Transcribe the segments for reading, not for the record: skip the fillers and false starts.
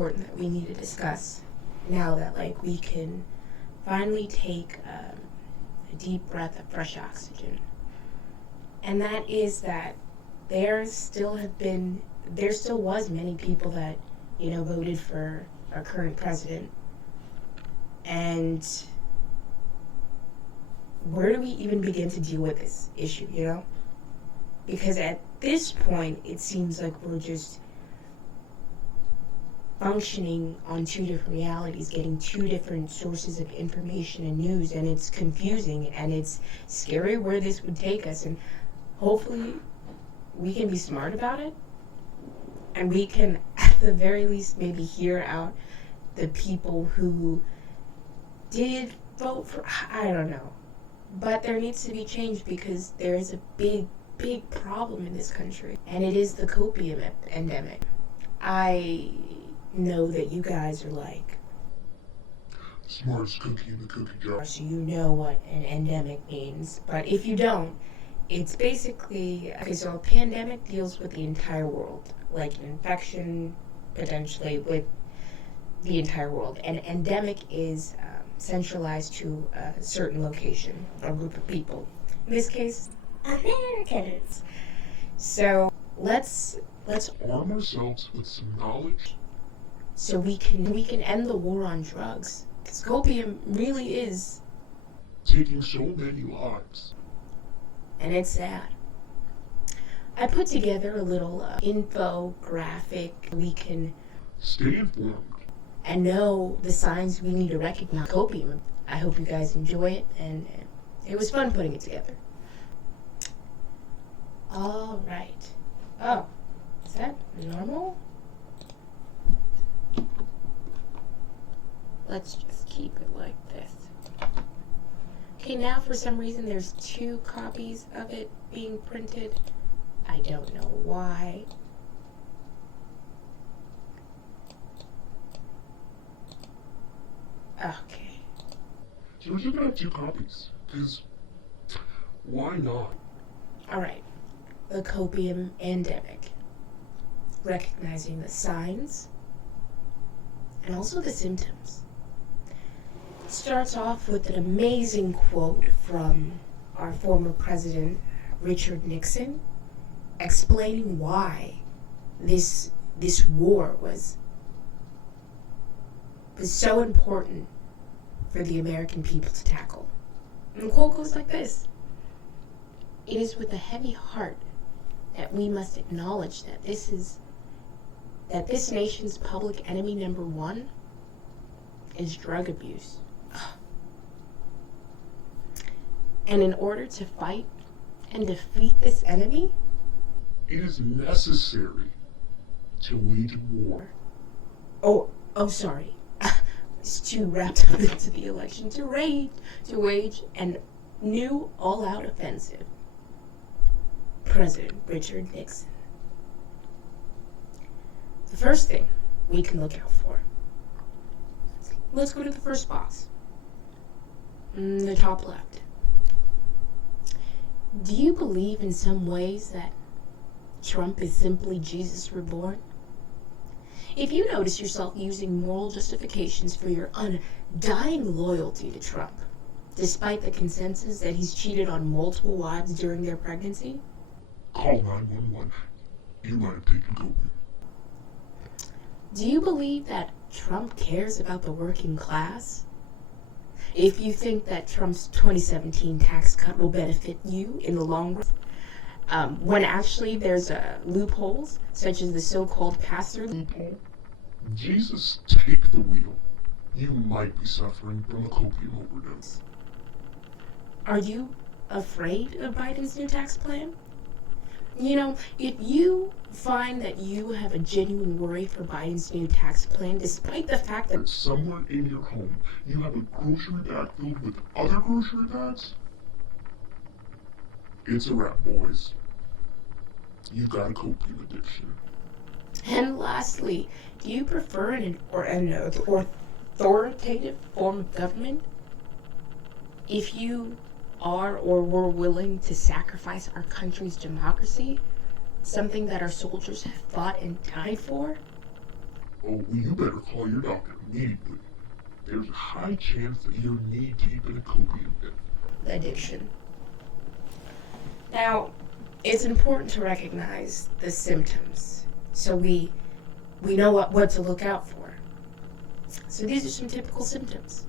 important that we need to discuss now that, like, we can finally take a deep breath of fresh oxygen. And that is that there still was many people that, voted for our current president. And where do we even begin to deal with this issue, Because at this point, it seems like we're just functioning on two different realities, getting two different sources of information and news, and it's confusing and it's scary where this would take us. And hopefully we can be smart about it, and we can at the very least maybe hear out the people who did vote for, I don't know, but there needs to be change, because there is a big problem in this country, and it is the copium endemic. I know that you guys are like smartest cookie in the cookie jar, so you know what an endemic means, but if you don't, it's basically, so a pandemic deals with the entire world, like an infection potentially with the entire world. An endemic is centralized to a certain location or group of people. In this case, Americans. So let's arm ourselves with some knowledge so we can end the war on drugs. Because copium really is taking so many lives. And it's sad. I put together a little infographic. We can stay informed and know the signs we need to recognize copium. I hope you guys enjoy it, and it was fun putting it together. All right. Oh, is that normal? Let's just keep it like this. Okay, now for some reason there's 2 copies of it being printed. I don't know why. Okay. So we're just gonna have 2 copies, because why not? Alright. The copium endemic. Recognizing the signs and also the symptoms. Starts off with an amazing quote from our former president, Richard Nixon, explaining why this war was so important for the American people to tackle. And the quote goes like this: "It is with a heavy heart that we must acknowledge that this nation's public enemy number 1 is drug abuse. And in order to fight and defeat this enemy, it is necessary to wage war." Oh, sorry. It's too wrapped up into the election. To wage an new all-out offensive. President Richard Nixon. The first thing we can look out for. Let's go to the first box. The top left. Do you believe in some ways that Trump is simply Jesus reborn? If you notice yourself using moral justifications for your undying loyalty to Trump, despite the consensus that he's cheated on multiple wives during their pregnancy, call 911. You might have taken copium. Do you believe that Trump cares about the working class? If you think that Trump's 2017 tax cut will benefit you in the long run, when actually there's loopholes, such as the so-called pass-through loophole. Jesus, take the wheel. You might be suffering from a copium overdose. Are you afraid of Biden's new tax plan? If you find that you have a genuine worry for Biden's new tax plan, despite the fact that somewhere in your home you have a grocery bag filled with other grocery bags, it's a wrap, boys. You got a copium addiction. And lastly, do you prefer an authoritative form of government? If you are or were willing to sacrifice our country's democracy, something that our soldiers have fought and died for? oh, well, you better call your doctor immediately. There's a high chance that you're knee deep in a copium addiction. Now, it's important to recognize the symptoms so we know what to look out for. So these are some typical symptoms.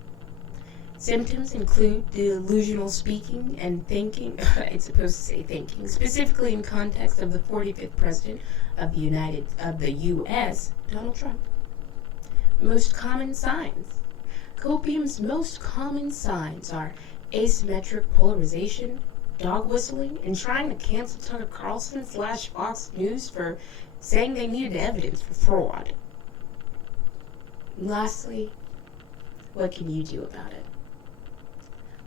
Symptoms include delusional speaking and thinking. It's supposed to say thinking, specifically in context of the 45th president of the U.S., Donald Trump. Most common signs. Copium's most common signs are asymmetric polarization, dog whistling, and trying to cancel Tucker Carlson / Fox News for saying they needed evidence for fraud. And lastly, what can you do about it?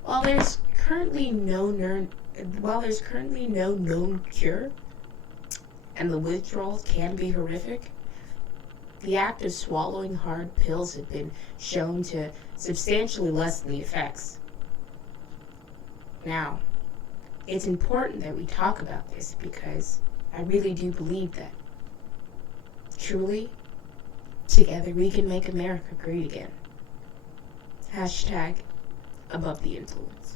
While there's currently no known cure, and the withdrawals can be horrific, the act of swallowing hard pills have been shown to substantially lessen the effects. Now, it's important that we talk about this because I really do believe that truly, together we can make America great again. #Above the influence.